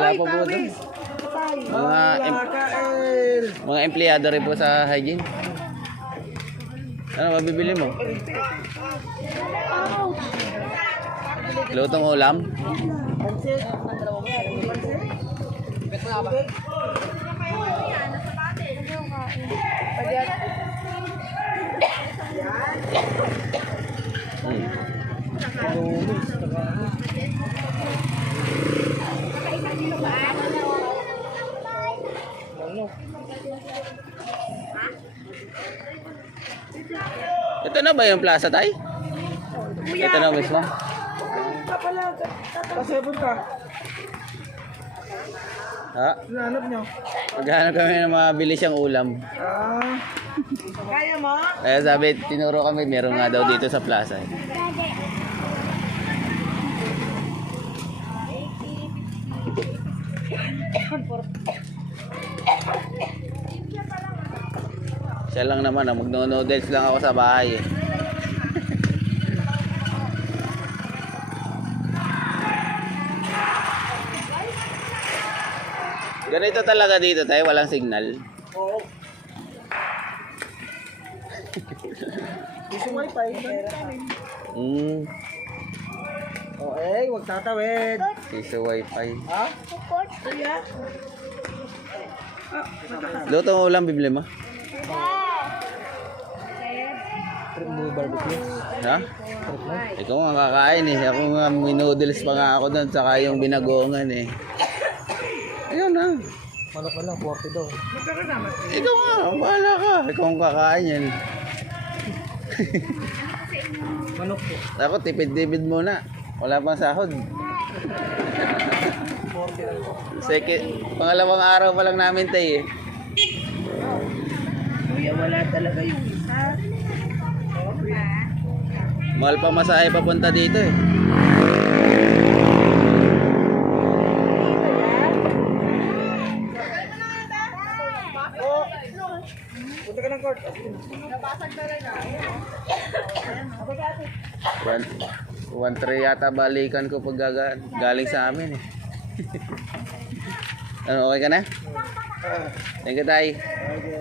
Wala pa po doon. Mga empleyado rin po sa hygiene. Ano mabibili mo? Lutong ulam? Ito na ba yung plaza, tay? Ito na mismo? Pasebon ka. Ha? Hinahanap nyo. Maghanap kami ng mabili siyang ulam. Kaya mo? Kaya sabi, tinuro kami, meron nga daw dito sa plaza. Siya lang naman, magno-noodles lang ako sa bahay eh. Ganito talaga dito tayo, walang signal. Oo. Gusto mo ipay? Okay, huwag tatawid. Piso wifi. Ha? Kaya? Luto mo ulam, bibili mo? Ha? Ikaw nga kakain eh. Ako nga minoodles pa nga ako doon. Saka yung binagongan eh. Ayun na. Manok na lang, 40 daw. Ikaw nga, bahala ka. Ikaw ang kakain yan. Manok po. Ako, tipid-tipid muna. Wala pang sahod. 40 lang po. Pangalawang araw pa lang namin tayo eh. Kuya, wala talaga yung isa. Mahal pa masahe papunta dito eh. Punta ka ng court. One tray yata balikan ko pag galing sa amin eh. Ano, okay ka na? Thank you, tay. Okay.